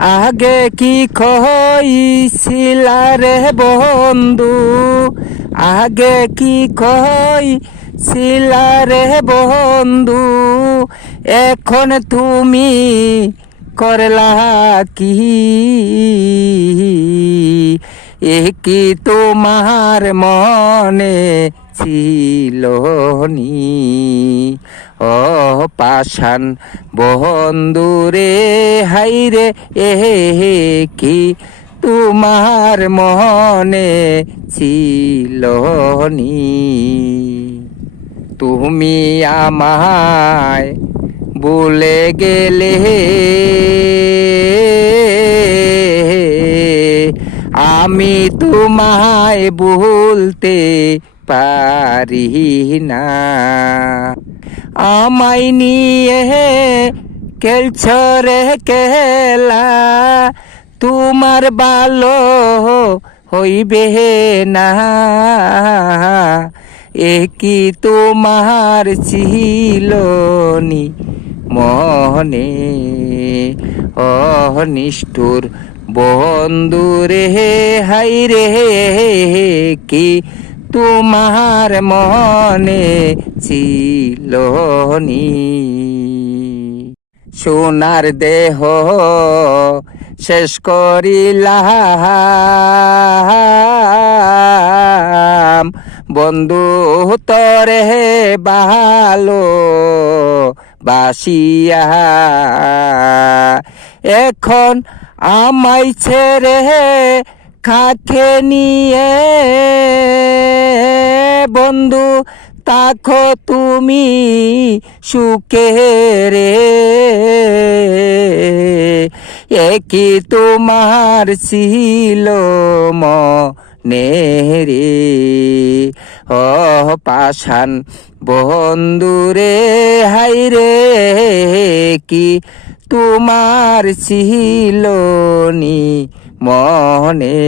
আগে কি কইছিলা রে বন্ধু, আগে কি কইছিলা রে বন্ধু, এখন তুমি করলা কি? এ কি তোমার মনে ছিল নি? ও পাষাণ বন্ধুরে হাইরে, কি তোমার মনে ছিল নি? তুমি আমায় ভুলে গেলে, আমি তোমায় ভুলতে পারি না। আমায় নিয়ে খেলছ রে খেলা, তোমার ভালো হইবে না। এ কি তোমার ছিল নি মনে? নিষ্ঠুর বন্ধুরে হাইরে, কি তোমার মনে ছিল নি? সোনার দেহ শেষ করিলাম, বন্ধু তরে ভালো বাসিয়া, এখন আমায় ছেড়ে কাকে নিয়ে বন্ধু তাকো তুমি সুখে রে? এ কি তোমার ছিল মনে রে? পাষাণ বন্ধুরে হাইরে, কি তোমার ছিল নি মনে?